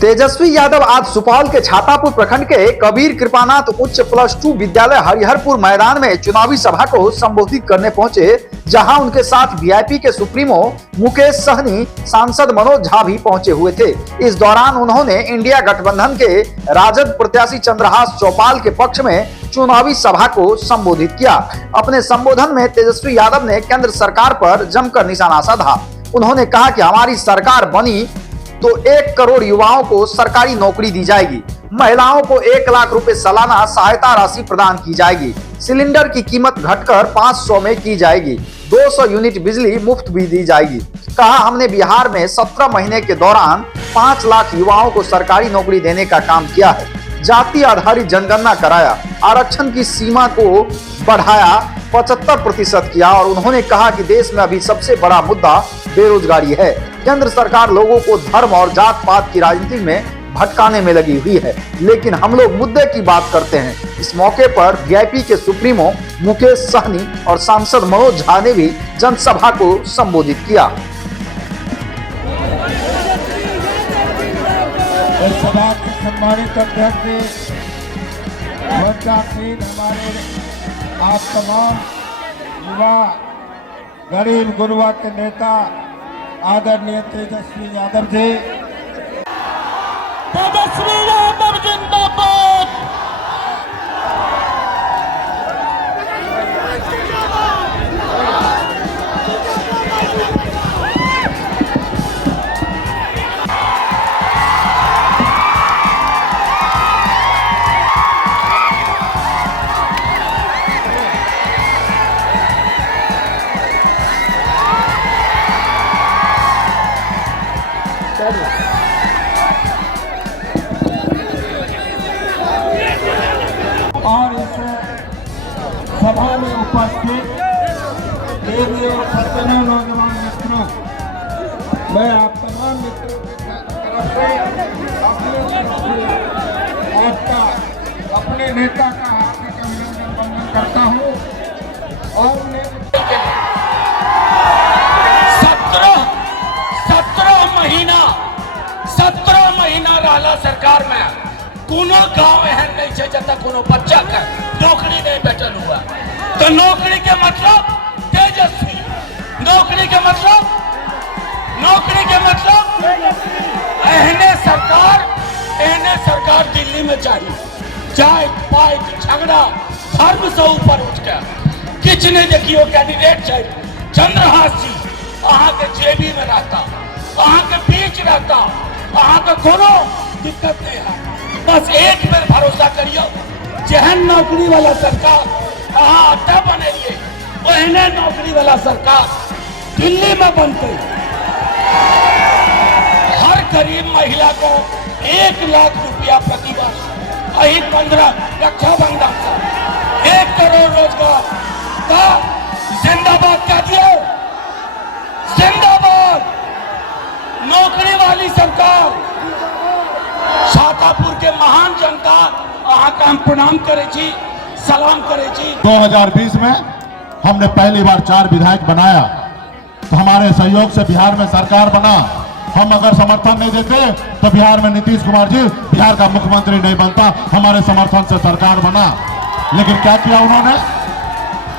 तेजस्वी यादव आज सुपौल के छातापुर प्रखंड के कबीर कृपानाथ उच्च +2 विद्यालय हरिहरपुर मैदान में चुनावी सभा को संबोधित करने पहुंचे, जहां उनके साथ वीआईपी के सुप्रीमो मुकेश सहनी, सांसद मनोज झा भी पहुंचे हुए थे। इस दौरान उन्होंने इंडिया गठबंधन के राजद प्रत्याशी चंद्रहास चौपाल के पक्ष में चुनावी सभा को संबोधित किया। अपने संबोधन में तेजस्वी यादव ने केंद्र सरकार पर जमकर निशाना साधा। उन्होंने कहा कि हमारी सरकार बनी तो 1 करोड़ युवाओं को सरकारी नौकरी दी जाएगी, महिलाओं को 1 लाख रुपए सालाना सहायता राशि प्रदान की जाएगी, सिलेंडर की कीमत घटकर 500 में की जाएगी, 200 यूनिट बिजली मुफ्त भी दी जाएगी। कहा, हमने बिहार में 17 महीने के दौरान 5 लाख युवाओं को सरकारी नौकरी देने का काम किया है, जाति आधारित जनगणना कराया, आरक्षण की सीमा को बढ़ाया 75% किया और उन्होंने कहा कि देश में अभी सबसे बड़ा मुद्दा बेरोजगारी है। केंद्र सरकार लोगों को धर्म और जात पात की राजनीति में भटकाने में लगी हुई है, लेकिन हम लोग मुद्दे की बात करते हैं। इस मौके पर वीआईपी के सुप्रीमो मुकेश सहनी और सांसद मनोज झा ने भी जनसभा को संबोधित किया। इस सभा के सम्मानित अध्यक्ष हमारे आप तमाम युवा गरीब गुरुआ के नेता आदरणीय तेजस्वी यादव जी। तेजस्वी यादव जिंदाबाद। और इस सभा में उपस्थित देवी और सज्जनों नौजवान मित्रों, मैं आप तमाम मित्रों की तरफ से आपका अपने नेता का हार्दिक अभिनंदन वंदन करता हूँ और उन्हें 17 महीना रहला सरकार में कोनो गांव एहन नहीं है जब तक कोनो बच्चा के नौकरी नहीं भेटल हुआ। तो नौकरी के मतलब तेजस्वी, नौकरी के मतलब एहने सरकार दिल्ली में चाहिए। जात पात झगड़ा धर्म से ऊपर उठ के किछ नहीं देखियो। कैंडिडेट चाहिए चंद्रहास जी, अहाँ के जेबी में रहता, अहाँ के बीच रहता, अहाँ के कोनो दिक्कत नहीं है। बस एक बेर भरोसा करियो, जेहन नौकरी वाला सरकार अहाँ अड्डा बनेलिए, ओहने नौकरी वाला सरकार दिल्ली में बनते। हर गरीब महिला को 1 लाख रुपया प्रति वर्ष, अही 15 रक्षाबंधन का 1 करोड़ रोजगार का जिंदाबाद कह दिए। जिंदाबाद नौकरी वाली सरकार। छातापुर के महान जनता अहाँ का हम प्रणाम करे छी, सलाम करे छी। 2020 में हमने पहली बार 4 विधायक बनाया, तो हमारे सहयोग से बिहार में सरकार बना। हम अगर समर्थन नहीं देते तो बिहार में नीतीश कुमार जी बिहार का मुख्यमंत्री नहीं बनता। हमारे समर्थन से सरकार बना, लेकिन क्या किया उन्होंने?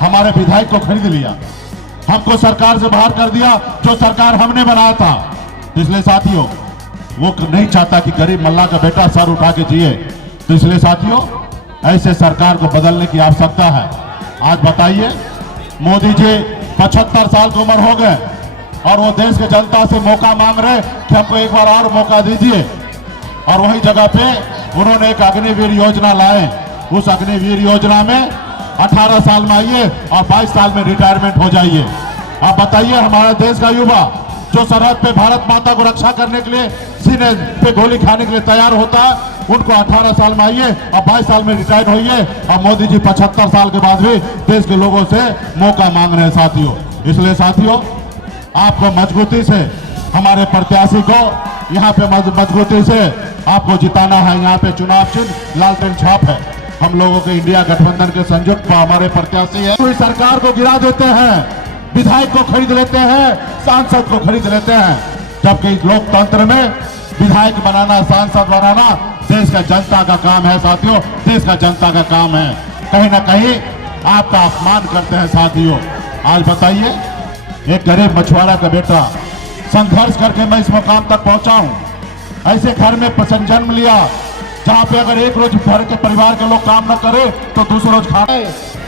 हमारे विधायक को खरीद लिया, हमको सरकार से बाहर कर दिया, जो सरकार हमने बनाया था। इसलिए साथियों, वो नहीं चाहता कि गरीब मल्ला का बेटा सर उठा के जिए। तो इसलिए साथियों, ऐसे सरकार को बदलने की आवश्यकता है। आज बताइए, मोदी जी 75 साल की उम्र हो गए और वो देश के जनता से मौका मांग रहे कि हमको एक बार और मौका दीजिए। और वही जगह पे उन्होंने एक अग्निवीर योजना लाए। उस अग्निवीर योजना में 18 साल में आइए और 22 साल में रिटायरमेंट हो जाइए। आप बताइए, हमारे देश का युवा जो सरहद पे भारत माता को रक्षा करने के लिए सीने पे गोली खाने के लिए तैयार होता है, उनको 18 साल में आइए और 22 साल में रिटायर होइए। और मोदी जी 75 साल के बाद भी देश के लोगों से मौका मांग रहे हैं साथियों। इसलिए साथियों, आपको मजबूती से हमारे प्रत्याशी को यहाँ पे मजबूती से आपको जिताना है। यहाँ पे चुनाव चिन्ह लालटेन छाप है। हम लोगों के इंडिया गठबंधन के संयुक्त हमारे प्रत्याशी है। कोई सरकार को गिरा देते हैं, विधायक को खरीद लेते हैं, सांसद को खरीद लेते हैं, जबकि लोकतंत्र में विधायक बनाना, सांसद बनाना देश का जनता का काम है साथियों, देश का जनता का काम है। कहीं ना कहीं आपका अपमान करते हैं साथियों। आज बताइए, एक गरीब मछुआरा का बेटा संघर्ष करके मैं इस मुकाम तक पहुंचा हूं। ऐसे घर में जन्म लिया जहां पे अगर एक रोज घर के परिवार के लोग काम न करे तो दूसरे रोज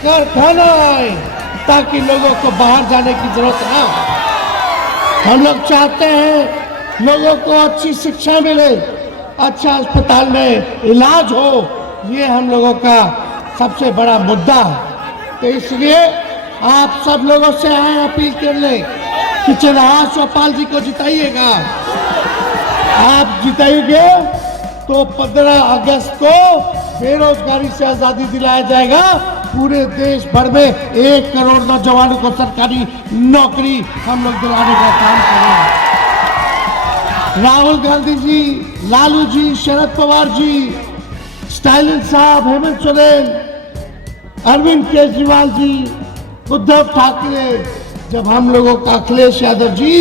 कारखाना आए ताकि लोगों को बाहर जाने की जरूरत ना हो। हम लोग चाहते हैं लोगों को अच्छी शिक्षा मिले, अच्छा अस्पताल में इलाज हो, ये हम लोगों का सबसे बड़ा मुद्दा है। तो इसलिए आप सब लोगों से आए अपील करने कि चंद्रहास चौपाल जी को जिताइएगा। आप जिताइएगा तो 15 अगस्त को बेरोजगारी से आजादी दिलाया जाएगा। पूरे देश भर में 1 करोड़ नौजवानों को सरकारी नौकरी हम लोग दिलाने का काम करेंगे। राहुल गांधी जी, लालू जी, शरद पवार जी, स्टालिन साहब, हेमंत सोरेन, अरविंद केजरीवाल जी, उद्धव ठाकरे, जब हम लोगों का अखिलेश यादव जी,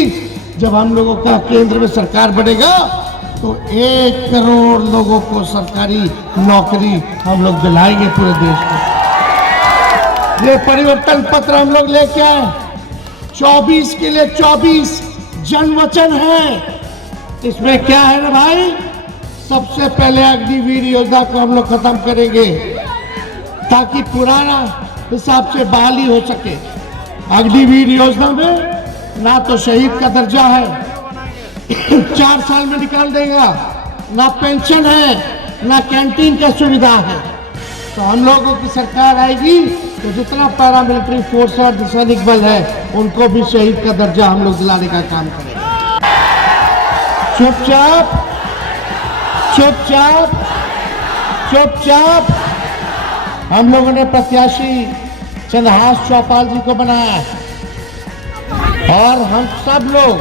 जब हम लोगों का केंद्र में सरकार बनेगा तो 1 करोड़ लोगों को सरकारी नौकरी हम लोग दिलाएंगे पूरे देश को। ये परिवर्तन पत्र हम लोग लेके आए, 24 के लिए 24 जन वचन है। इसमें क्या है ना भाई, सबसे पहले अग्निवीर योजना को हम लोग खत्म करेंगे ताकि पुराना हिसाब से बहाली हो सके। अग्निवीर योजना में ना तो शहीद का दर्जा है, 4 साल में निकाल देगा, ना पेंशन है, ना कैंटीन का सुविधा है। तो हम लोगों की सरकार आएगी तो जितना पैरामिलिट्री फोर्स है, अर्धसैनिक बल है, उनको भी शहीद का दर्जा हम लोग दिलाने का काम करेंगे। चुपचाप चुपचाप चुपचाप हम लोगों ने प्रत्याशी चंद्रहास चौपाल जी को बनाया और हम सब लोग,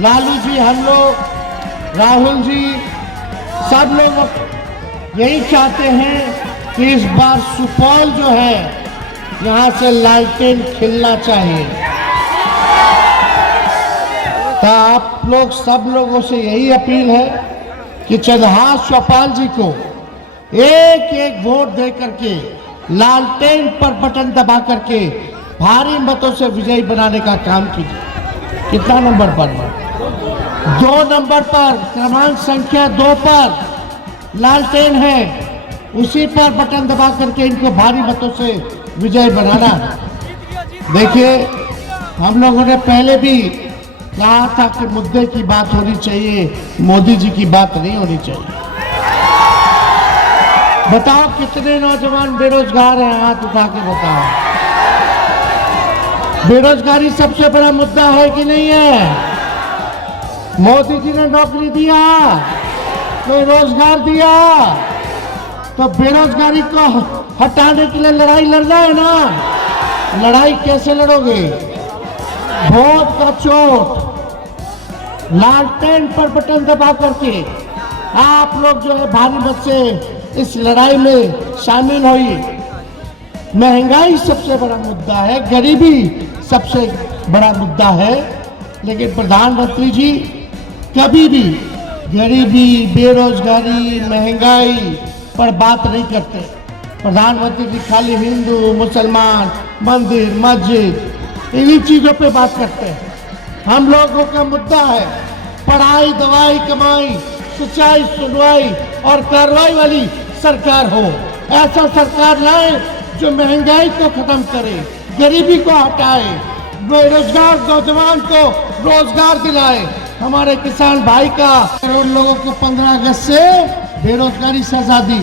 लालू जी, हम लोग, राहुल जी, सब लोग यही चाहते हैं कि इस बार सुपौल जो है यहाँ से लालटेन खिलना चाहिए। तो आप लोग सब लोगों से यही अपील है कि चंद्रहास चौपाल जी को एक एक वोट दे करके, लालटेन पर बटन दबा करके भारी मतों से विजयी बनाने का काम कीजिए। कितना नंबर पर? 2 नंबर पर, क्रमांक संख्या 2 पर लालटेन है, उसी पर बटन दबा करके इनको भारी मतों से विजय बनाना। देखिए, हम लोगों ने पहले भी कहा था कि मुद्दे की बात होनी चाहिए, मोदी जी की बात नहीं होनी चाहिए। बताओ कितने नौजवान बेरोजगार हैं, हाथ उठा के बताओ। बेरोजगारी सबसे बड़ा मुद्दा है कि नहीं है? मोदी जी ने नौकरी दिया, कोई रोजगार दिया, तो बेरोजगारी को हटाने के लिए लड़ाई लड़ना है ना। लड़ाई कैसे लड़ोगे? वोट का चोट, लालटेन पर बटन दबा करके आप लोग जो है भारी मत से इस लड़ाई में शामिल होइए। महंगाई सबसे बड़ा मुद्दा है, गरीबी सबसे बड़ा मुद्दा है, लेकिन प्रधानमंत्री जी कभी भी गरीबी, बेरोजगारी, महंगाई पर बात नहीं करते। प्रधानमंत्री जी खाली हिंदू, मुसलमान, मंदिर, मस्जिद, इन्हीं चीजों पे बात करते हैं। हम लोगों का मुद्दा है पढ़ाई, दवाई, कमाई, सच्चाई, सुनवाई और कार्रवाई वाली सरकार हो। ऐसा सरकार लाए जो महंगाई को खत्म करे, गरीबी को हटाए, बेरोजगार नौजवान को रोजगार दिलाए। हमारे किसान भाई का करोड़ लोगों को 15 अगस्त से बेरोजगारी से आजादी,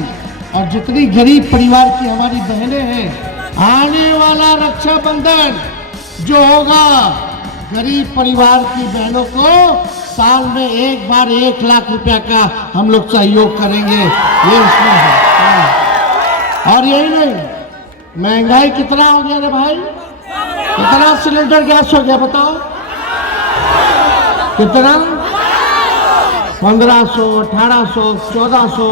और जितनी गरीब परिवार की हमारी बहनें हैं, आने वाला रक्षाबंधन जो होगा, गरीब परिवार की बहनों को साल में एक बार 1 लाख रुपया का हम लोग सहयोग करेंगे, ये इसमें है। और यही नहीं, महंगाई कितना हो गया रे भाई? कितना सिलेंडर गैस हो गया बताओ? कितना? 1500, 1800, 1400।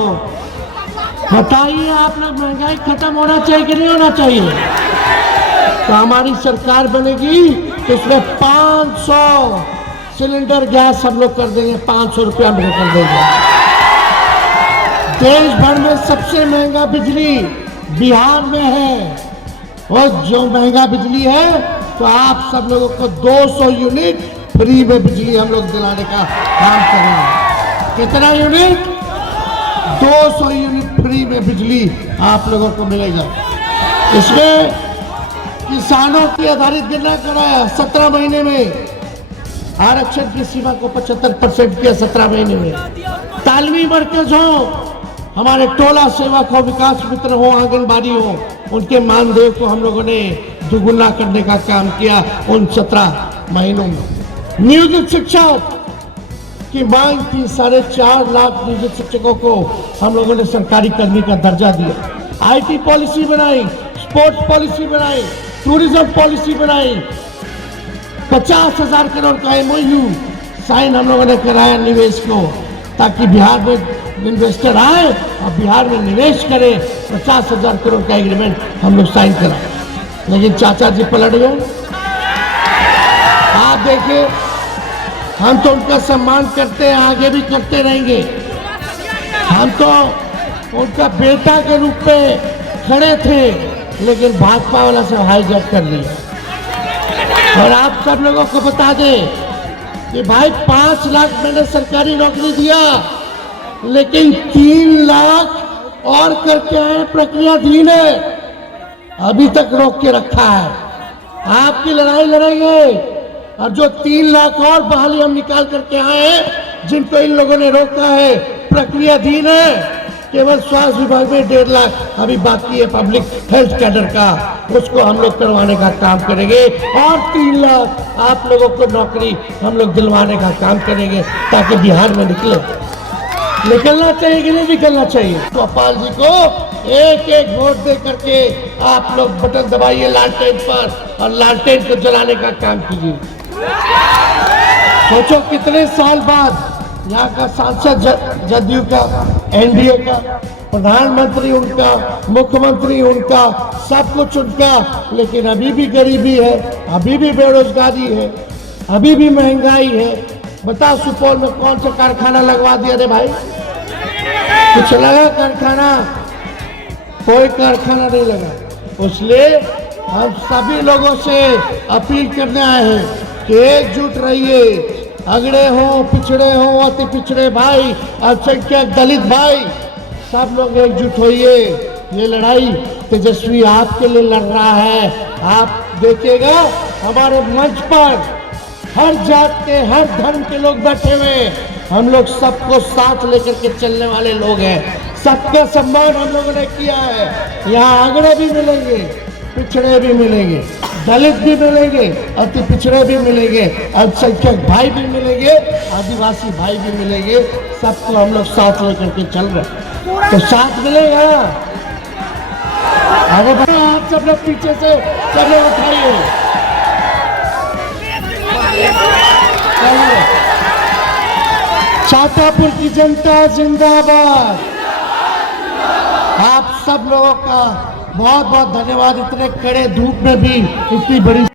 बताइए आप लोग, महंगाई खत्म होना चाहिए कि नहीं होना चाहिए? तो हमारी सरकार बनेगी तो इसमें 500 सिलेंडर गैस हम लोग कर देंगे 500 रुपया में कर देंगे। देश भर में सबसे महंगा बिजली बिहार में है, और जो महंगा बिजली है तो आप सब लोगों को 200 यूनिट फ्री में बिजली हम लोग दिलाने का काम करेंगे। कितना यूनिट? 200 यूनिट फ्री में बिजली आप लोगों को मिलेगा। इसमें किसानों की आधारित गणना कराया 17 महीने में, आरक्षण की सीमा को 75% किया 17 महीने में। तालमी मरकज हो, हमारे टोला सेवक हो, विकास मित्र हो, आंगनबाड़ी हो, उनके मानदेय को हम लोगों ने दुगुना करने का काम किया उन 17 महीनों में। नियोजित शिक्षक की मांग थी, 4.5 लाख नियोजित शिक्षकों को हम लोगों ने सरकारी कर्मी का दर्जा दिया। IT पॉलिसी बनाई, स्पोर्ट्स पॉलिसी बनाई, टूरिज्म पॉलिसी बनाई, 50,000 करोड़ का MOU साइन हम लोगों ने कराया निवेश को, ताकि बिहार में इन्वेस्टर आए और बिहार में निवेश करे। 50,000 करोड़ का एग्रीमेंट हम लोग साइन करा, लेकिन चाचा जी पलट गए। आप देखिए, हम तो उनका सम्मान करते हैं, आगे भी करते रहेंगे। हम तो उनका बेटा के रूप में खड़े थे, लेकिन भाजपा वाला सब हाईजैक कर लिया। और आप सब लोगों को बता दें कि भाई 5 लाख मैंने सरकारी नौकरी दिया, लेकिन 3 लाख और करके आए, प्रक्रियाधीन है, अभी तक रोक के रखा है। आपकी लड़ाई लड़ेंगे, और जो 3 लाख और बहाली हम निकाल करके आए हैं, जिनको इन लोगों ने रोका है, प्रक्रियाधीन है। केवल स्वास्थ्य विभाग में 1.5 लाख अभी बाकी है पब्लिक हेल्थ कैडर का, उसको हम लोग करवाने का काम करेंगे, और 3 लाख आप लोगों को नौकरी हम लोग दिलवाने का काम करेंगे, ताकि बिहार में निकलना चाहिए कि नहीं निकलना चाहिए। तो गोपाल जी को एक एक वोट दे करके आप लोग बटन दबाइए लालटेन पर, और लालटेन को जलाने का काम कीजिए। सोचो कितने साल बाद यहाँ का सांसद जदयू का, NDA का, प्रधानमंत्री उनका, मुख्यमंत्री उनका, सब कुछ उनका, लेकिन अभी भी गरीबी है, अभी भी बेरोजगारी है, अभी भी महंगाई है। बताओ सुपौल में कौन सा कारखाना लगवा दिया रे भाई? कुछ लगा कारखाना? कोई कारखाना नहीं लगा। इसलिए हम सभी लोगों से अपील करने आए हैं कि एकजुट रहिए, अगड़े हो, पिछड़े हो, अति पिछड़े भाई, अल्पसंख्यक दलित भाई, सब लोग एकजुट होइए। ये लड़ाई तेजस्वी आपके लिए लड़ रहा है। आप देखिएगा हमारे मंच पर हर जात के, हर धर्म के लोग बैठे हुए, हम लोग सबको साथ लेकर के चलने वाले लोग हैं। सबका सम्मान हम लोगों ने किया है। यहाँ अगड़े भी मिलेंगे, पिछड़े भी मिलेंगे, दलित भी मिलेंगे, अति पिछड़े भी मिलेंगे, अल्पसंख्यक भाई भी मिलेंगे, आदिवासी भाई भी मिलेंगे। सबको हम लोग साथ लेकर के चल रहे हैं, तो साथ मिलेगा। आगे बढ़ो, आप सब लोग पीछे से चले उठाइए। छातापुर की जनता जिंदाबाद। आप सब लोगों का बहुत बहुत धन्यवाद। इतने कड़े धूप में भी इतनी बड़ी